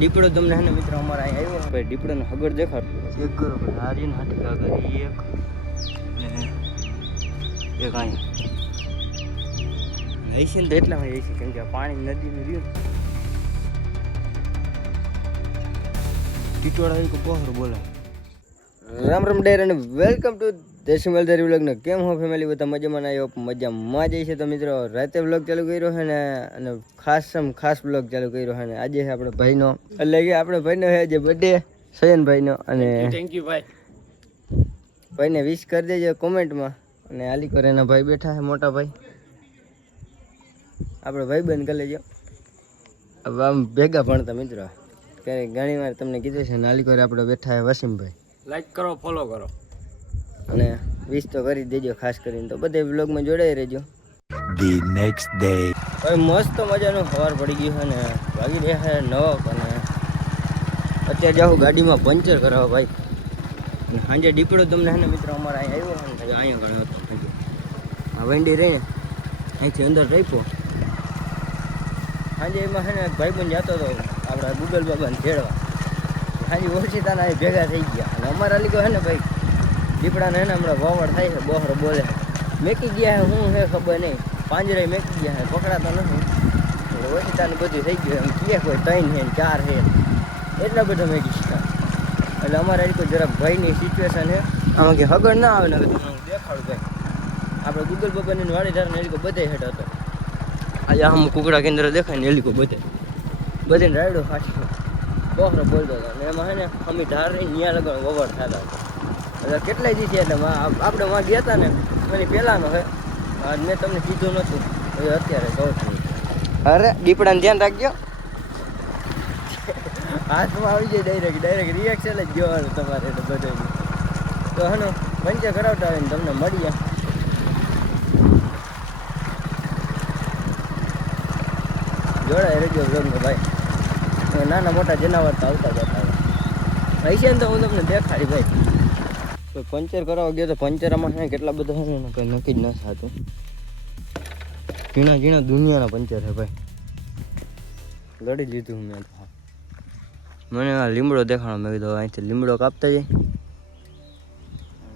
દીપડો તમને હે ને મિત્રો અમારા અહીં આવ્યો ભાઈ દીપડાનો હગડ દેખાડ ચેક કરો ભાઈ હારીને હાથી આગળ એક અહીંયા હશે ને તો એટલામાં હશે કેમ કે પાણી નદીનું રહ્યું ટીટોળા આવી બહાર બોલાય રામ રામ ડેર અને વેલકમ ટુ દેશી મલદારી વ્લોગને કેમ હો ફેમિલી બધા મજામાં આવ્યો મજામાં જઈ છે તો મિત્રો રાતે વ્લોગ ચાલુ કર્યો છે ને અને ખાસ વ્લોગ ચાલુ કર્યો છે ને આજે છે આપણે ભાઈનો એટલે કે આપણે ભાઈનો છે જે બર્થડે સયનભાઈનો અને થેન્ક યુ ભાઈ ભાઈને વિશ કરી દેજો કોમેન્ટમાં અને આલી કરે એના ભાઈ બેઠા છે મોટા ભાઈ આપણે ભાઈ બંધ કરી લેજો હવે આમ ભેગા ભણતા મિત્રો ક્યારેક ઘણી વાર તમને કીધું છે નાલી કરે આપણે બેઠા છે વસીમભાઈ લાઈક કરો ફોલો કરો અને વિશ તો કરી દેજો ખાસ કરીને તો બધે વ્લોગમાં જોડાઈ રહેજો. The next day. હવે મસ્ત મજાનું સવાર પડી ગયું છે ને વાગી રહ્યા છે 9 અને અત્યારે જાઉં ગાડીમાં પંચર કરાવો ભાઈ સાંજે દીપડો તમને છે ને મિત્રો અમારે અહીં આવ્યો છે ને અહીંયા ગયો હતો આ વંડી રહીને અહીંથી અંદર રાખ્યો સાંજે એમાં છે ને ભાઈબંધ જતો હતો આપણા ગૂગલ બાબાને તેડવા સાંજે ઓળખીતાના અહીં ભેગા થઈ ગયા અને અમારા લીધો છે ને ભાઈ દીપડાને એને હમણાં વાવડ થાય છે બહોર બોલે મેકી ગયા છે હું હે ખબર નહીં પાંજરાય મેકી ગયા છે પકડાતા નથી ઓછીતાનું બધું થઈ ગયું એમ કહે કોઈ 3 છે 4 છે એટલા બધા મેકી ગયા એટલે અમારે કોઈ જરાક ભાઈની સિચ્યુએશન છે આમાં કે હગડ ના આવે ને તમને હું દેખાડું ભાઈ આપણે ગૂગલ બાબાની વાડી ધારને એલિકો બધે હેઠ હતો આજે આમ કુકડા કેન્દ્ર દેખાય ને એલિકો બધે રાયડો ફાટી બહોર બોલતો હતો અને એમાં છે ને અમે ધાર રહીને ત્યાં લગન વવડ થતા હતા એટલે કેટલાય દી છે એટલે આપણે માં ગયા હતા ને એની પહેલાંનો છે મેં તમને કીધું નહોતું એ અત્યારે કહું છું અરે દીપડાને ધ્યાન રાખજો હાથમાં આવી જાય ડાયરેક્ટ રિએક્શન જ જોવાનું તમારે એટલે બધું તો હનો પંચર કરાવતા આવીને તમને મળીએ જોડાય રહેજો બ્લોગને ભાઈ નાના મોટા જનાવર તો આવતા જતા હશે ને તો હું તમને દેખાડી ભાઈ તો પંચર કરાવવા ગયો તો પંચરામાં છે કેટલા બધા છે ને કંઈ નક્કી જ ન થતું ઝીણા દુનિયાના પંચર છે ભાઈ લડી લીધું મેં તો મને આ લીમડો દેખાણો મેં કીધું અહીંથી લીમડો કાપતા જાય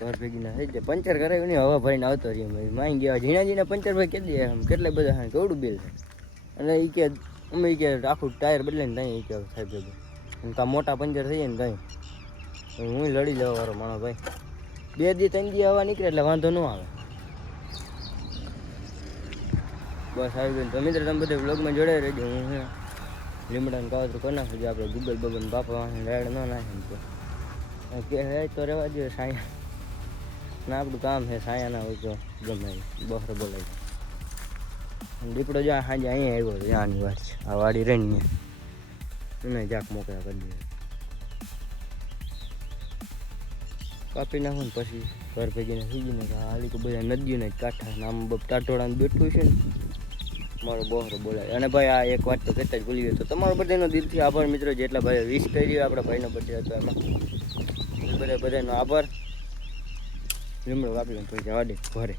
ઘર ભેગી ના થઈ જાય પંચર કરાવ્યું નહીં હવા ભરીને આવતો રહ્યો ભાઈ માઈ ગયા ઝીણા પંચર ભાઈ કેટલી કેટલા બધા છે કેવડું બિલ છે અને એ કે અમે કે આખું ટાયર બદલાઈને ત્યાં કે સાહેબ ભેગું એમ કાં મોટા પંચર થઈ જાય ને ત્યાં હું લડી લેવા વાળો માણસ ભાઈ 2 દી 3 દી હવા નીકળે એટલે વાંધો ન આવે બસ આવી ગયું તો મિત્ર તમે બધા વ્લોગમાં જોડાઈ રહેજો હું હે લીમડાને કાવતરું કરી નાખું આપણે ગૂગલ બગન બાપા રાયડ ન નાખે તો કે હે તો રહેવા દો સાયા ના આપણું કામ છે સાયા ના હોય તો ગમે બહાર બોલાય દીપડો જો સાંજે અહીંયા આવ્યો હતો આની વાત છે આ વાડી રહીને એને જાક મોકલા કરી દીધું કાપી નાખો ને પછી ઘર ભેગીને સીજીને હાલી તો બધા નદીઓને કાંઠા નામ ટાટોળાને બેઠું છે ને મારો બહોરો બોલાય અને ભાઈ આ એક વાત તો કહેતા જ ભૂલી ગયો તો તમારો બધાનો દિલથી આભાર મિત્રો જેટલા ભાઈ વિશ કરી આપણા ભાઈનો બર્થડે હતો એમાં બધાનો આભાર લીમડો કાપી પછી જવા દે ઘરે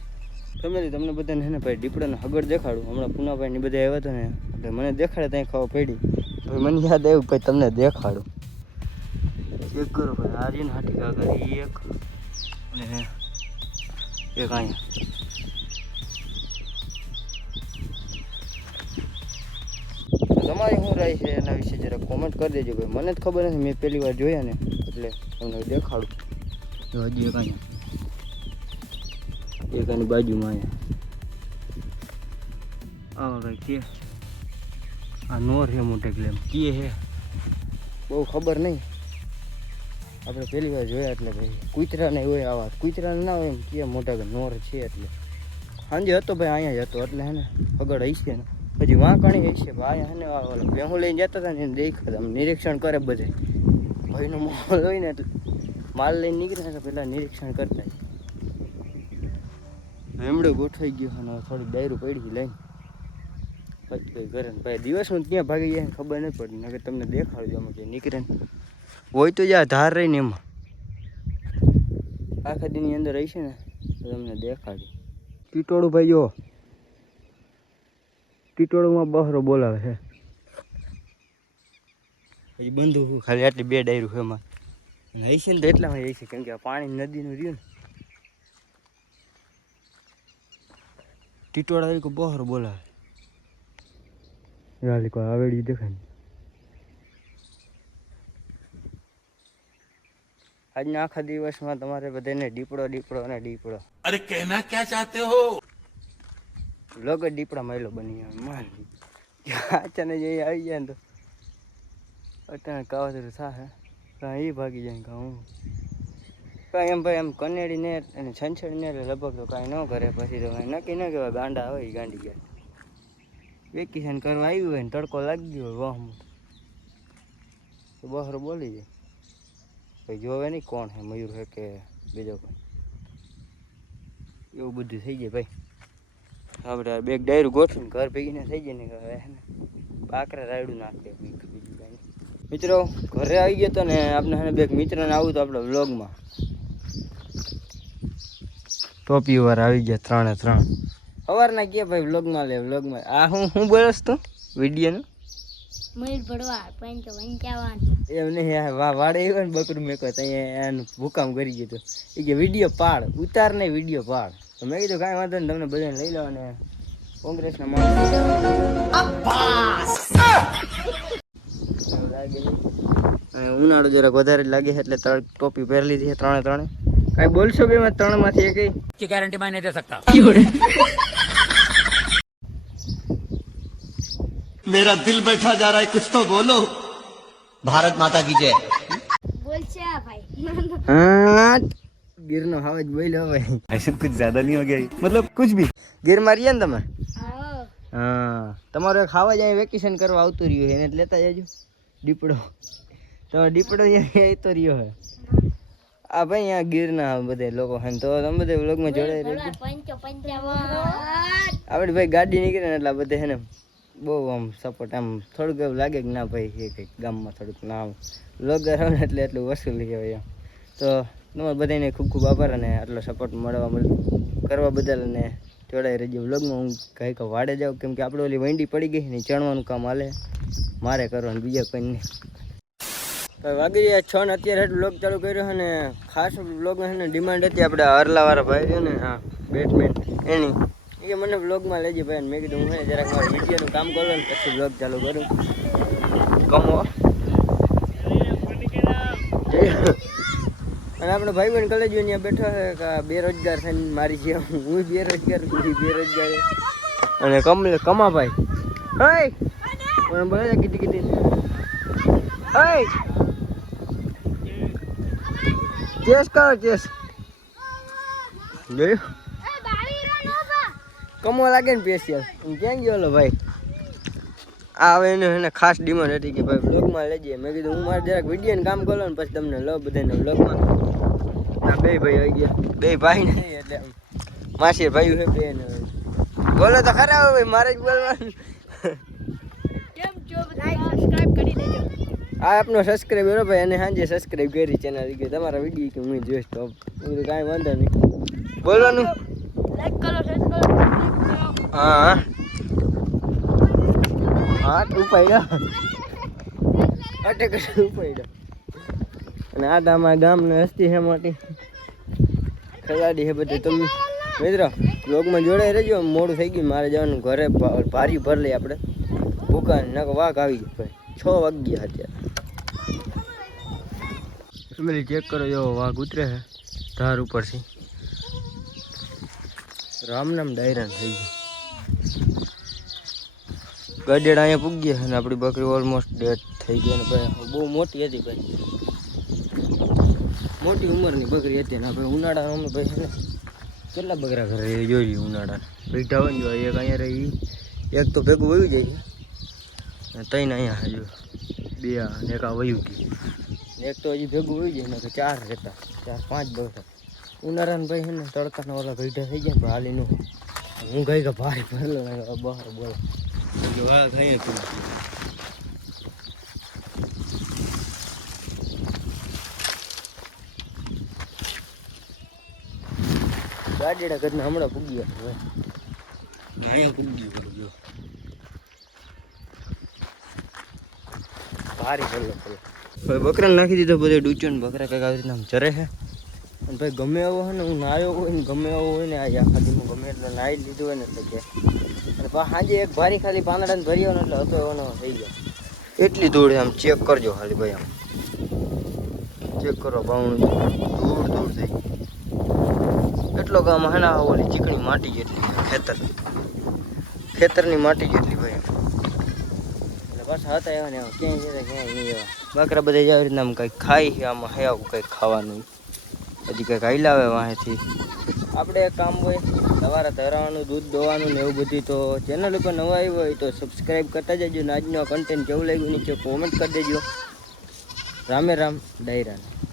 તમને બધાને હે ને ભાઈ દીપડાનો હગડ દેખાડું હમણાં પૂનાભાઈ ની બધા આવ્યા હતા ને એટલે મને દેખાડે ત્યાં ખાવા પડી ભાઈ મને યાદ આવ્યું ભાઈ તમને દેખાડું ચેક કરો ભાઈ હારીને હાથી આગળ એક અને એક અહીંયા તમારી શું રાય છે એના વિશે જરા કોમેન્ટ કરી દેજો ભાઈ મને જ ખબર નથી મેં પહેલી વાર જોયા ને એટલે તમને દેખાડું તો હજી એક અહીંયા એક આની બાજુમાં અહીંયા આવા ભાઈ કે આ નોર છે મોટે ક્લેમ કે હે બહુ ખબર નહીં આપણે પહેલી વાર જોયા એટલે ભાઈ કૂતરા ને હોય આવા કૂતરા ના હોય એમ કે મોટા નોર છે એટલે સાંજે હતો ભાઈ અહીંયા જ હતો એટલે હે ને હગડ હશે ને પછી વાંકણી હશે ભાઈ અહીંયા હે ને ઓલા ભેહું લઈને જતા હતા ને એને દેખાતા નિરીક્ષણ કરે બધે ભાઈનો માલ હોય ને એટલે માલ લઈને નીકળે ને પહેલાં નિરીક્ષણ કરતા એમડો ગોઠવાઈ ગયો અને થોડી ડાયરું પડી લઈને પછી કંઈ કરે ને ભાઈ દિવસમાં ક્યાં ભાગી જાય ખબર નહીં પડી નકર તમને દેખાડજો આમાં કે નીકળે ને હોય તો જ્યાં ધાર રહીને એમાં આખા દીની અંદર રહી છે ને તો તમને દેખાડજો ટીટોળું ભાઈ જો ટીટોળુમાં બહરો બોલાવે છે હજી બંધુ ખાલી આટલી 2 ડાયરું છે એમાં અને હશે ને તો એટલામાં હશે કેમ કે આ પાણી નદીનું રહ્યું ને ટીટોળા કોઈ બહાર બોલાવે યાલી કોઈ આવેડી દેખાય ને આજના આખા દિવસમાં તમારે બધાને દીપડો અને દીપડો अरे कहना क्या चाहते हो લોગ દીપડા માયલો બની માન અચાનક જે આવી જાય ને તો અચાનક કાવતરું થાય કાં એ ભાગી જાય કાં હું કાંઈ એમ ભાઈ એમ કનેડી ને અને છંછેડી ને એટલે લગભગ તો કાંઈ ન કરે પછી તો કાંઈ નક્કી ન કહેવાય ગાંડા આવે એ ગાંડી જાય વેકેશન કરવા આવ્યું હોય ને તડકો લાગી ગયો હોય વાહમાં તો બહાર બોલી જાય ભાઈ જોવે નહીં કોણ છે મયુર છે કે બીજો કોઈ એવું બધું થઈ જાય ભાઈ આપણે 2 ડાયરું ગોઠવીને ઘર ભેગીને થઈ જાય ને હવે હે ને બાકરા રાયડું નાખીએ બીજું કાંઈ નહીં મિત્રો ઘરે આવી ગયો તો ને આપણે હે ને 2 મિત્રને આવું તો આપણે વ્લોગમાં ટોપી વાર આવી ગયા 3 સવારના ગયા ભાઈ વ્લોગમાં લે વ્લોગમાં આ હું બોલસ તું વિડીયોનું મયુર ભડવા 55 એમ નહીં વાડે આવ્યો ને બકરું મેકો ત્યાં એનું ભૂકામ કરી ગયું હતું એ કે વિડીયો પાડ ઉતાર નહીં વિડીયો પાડ તો મેં કીધું કાંઈ વાંધો નહીં તમને બધાને લઈ લો અને કોંગ્રેસના માણસ લાગે અને ઉનાળો જરાક વધારે જ લાગે છે એટલે ટોપી પહેરી લીધી છે 3 કાંઈ બોલશો બેમાં 3 માંથી એક की गारंटी मैं नहीं दे सकता मेरा दिल बैठा जा रहा है कुछ तो बोलो भारत माता की जय બોલ છે આ ભાઈ હા ગીરનો હાવ જ બોલ્યો ભાઈ ऐसे कुछ ज्यादा नहीं हो गया मतलब कुछ भी ગીર મારીએ ને તમે આવો હા તમારે ખાવા જાય વેકેશન કરવા આવતું રહ્યું એને જ લેતા જજો દીપડો તમારે દીપડો અહીંયા આવતો રહ્યો હે આ ભાઈ અહીંયા ગીરના બધા લોકો હે તો તમે બધા વ્લોગમાં જોડાઈ રહેજો 55 આપણે ભાઈ ગાડી નીકળે ને એટલે બધા હે ને બહુ આમ સપોર્ટ આમ થોડુંક એવું લાગે કે ના ભાઈ એ કંઈક ગામમાં થોડુંક ના વ્લોગર હોય ને એટલે એટલું વસૂલ કહેવાય એમ તો તમારે બધાને ખૂબ ખૂબ આભાર અને આટલો સપોર્ટ કરવા બદલ અને જોડાઈ રહેજો વ્લોગમાં હું કંઈક વાડે જાઉં કેમ કે આપણે ઓલી વંડી પડી ગઈ ને ચણવાનું કામ હાલે મારે કરવાનું બીજા કોઈ નહીં વાગી રહ્યા 6 ને અત્યારે વ્લોગ ચાલુ કર્યો છે ને ખાસ વ્લોગમાં છે ને ડિમાન્ડ હતી આપણે હરલાવાળા ભાઈ છે ને હા બેટમેન એની એ મને વ્લોગમાં લેજે ભાઈ મેં કીધું હું જરાક મારું વિડીયોનું કામ કરું ને પછી વ્લોગ ચાલુ કરું કમો અને આપણે ભાઈ બહેન કલેજો ત્યાં બેઠા છે કે બેરોજગાર થઈને મારી છે હું બેરોજગાર અને કમાભાઈ હે બોલે કીધી હે ચેસ કરો ચેસ જોયું કમો લાગે ને સ્પેશિયલ ક્યાં ગયો ઓલો ભાઈ આ હવે એને ખાસ ડિમાન્ડ હતી કે ભાઈ વ્લોગમાં લેજે મેં કીધું હું મારે જરાક વિડીયોનું કામ કરું ને પછી તમને લો બધાને વ્લોગમાં આ 2 ભાઈ આવી ગયા 2 ભાઈ નહીં એટલે માસી ભાઈ છે બેન બોલો તો ખરા ભાઈ મારે જ બોલવાનું કેમ જો લાઈક સબસ્ક્રાઇબ કરી દેજો આ આપનો સબસ્ક્રાઈબ કરો ભાઈ અને સાંજે સબસ્ક્રાઈબ કરી ચેનલ કે તમારા વિડીયો કે હું જોઈશ તો કાંઈ વાંધો નહીં બોલવાનું લાઈક કરો સબસ્ક્રાઇબ કરો હા હા તું પડ્યો અટેક પડ્યો અને આ તમારા ગામને હસ્તી છે મોટી ખલાડી છે બધી તમે મિત્રો બ્લોગમાં જોડાઈ રહેજો મોડું થઈ ગયું મારે જવાનું ઘરે ભારી ભર લઈએ આપણે ભૂકા નાખો વાઘ આવી ગયો ભાઈ 6 વાગ્યા અત્યારે ફેમિલી ચેક કરો જો વાઘ ઉતરે છે ધાર ઉપરથી રામ નામ ડાયરાન થઈ ગયું ગઢેડા અહીંયા પૂગી ગયા અને આપણી બકરી ઓલમોસ્ટ ડેડ થઈ ગઈ અને ભાઈ બહુ મોટી હતી ભાઈ મોટી ઉંમરની બકરી હતી ને ભાઈ ઉનાળામાં અમે ભાઈ છે ને કેટલા બકરા ઘરે જોઈ ઉનાળા બેઠા હોય ને જો એક અહીંયા રહી એક તો ભેગું વયું જાય છે 3 અહીંયા હજુ 2 અને એક આ વયું ગયું એક તો હજી ભેગું વયું જાય ને 4 રહેતા 4-5 બકરા ઉનાળાને ભાઈ છે ને તડકાના ઓલા ગઈઢા થઈ ગયા પણ હાલી નું હું ગઈ કે ભારે ભરેલો બહાર બોલો હા ખાઈએ તું ગાડીડા કરીને હમણાં પૂગી ગયા હવે અહીંયા પૂગી ગયું જો ભારી ભરલો ભાઈ બકરા નાખી દીધો બધે ડૂચો ને બકરા કંઈક આવી રીતના આમ ચરે છે અને ભાઈ ગમે એવો હોય ને હું નાયો હોય ને ગમે એવો હોય ને આ આખા દીમાં ગમે એટલે નાહી લીધું હોય ને એટલે કે અને સાંજે એક ભારી ખાલી પાંદડાને ભરી આવ્યો ને એટલે હતો એવો નવો થઈ ગયો એટલી ધૂળ આમ ચેક કરજો ખાલી ભાઈ આમ ચેક કરો બાવણું ધૂળ થઈ એટલો કામ હેના ઓલી ચીકણી માટી જેટલી ખેતરની માટી જેટલી ભાઈ એટલે પાછા હતા એવા ને એવા ક્યાંય જતા ક્યાંય નહીં એવા બકરા બધા આવી રીતના આમ કંઈક ખાઈ આમાં હે આવું કંઈક ખાવાનું હજી કંઈક હાઈલાવે વાંહેથી આપણે એક કામ હોય સવારે ધરાવાનું દૂધ દોવાનું ને એવું બધું તો ચેનલ ઉપર નવા આવ્યું હોય તો સબસ્ક્રાઈબ કરતા જજો ને આજનો કન્ટેન્ટ કેવું લાગ્યું નીચે કોમેન્ટ કરી દેજો રામે રામ ડાયરાને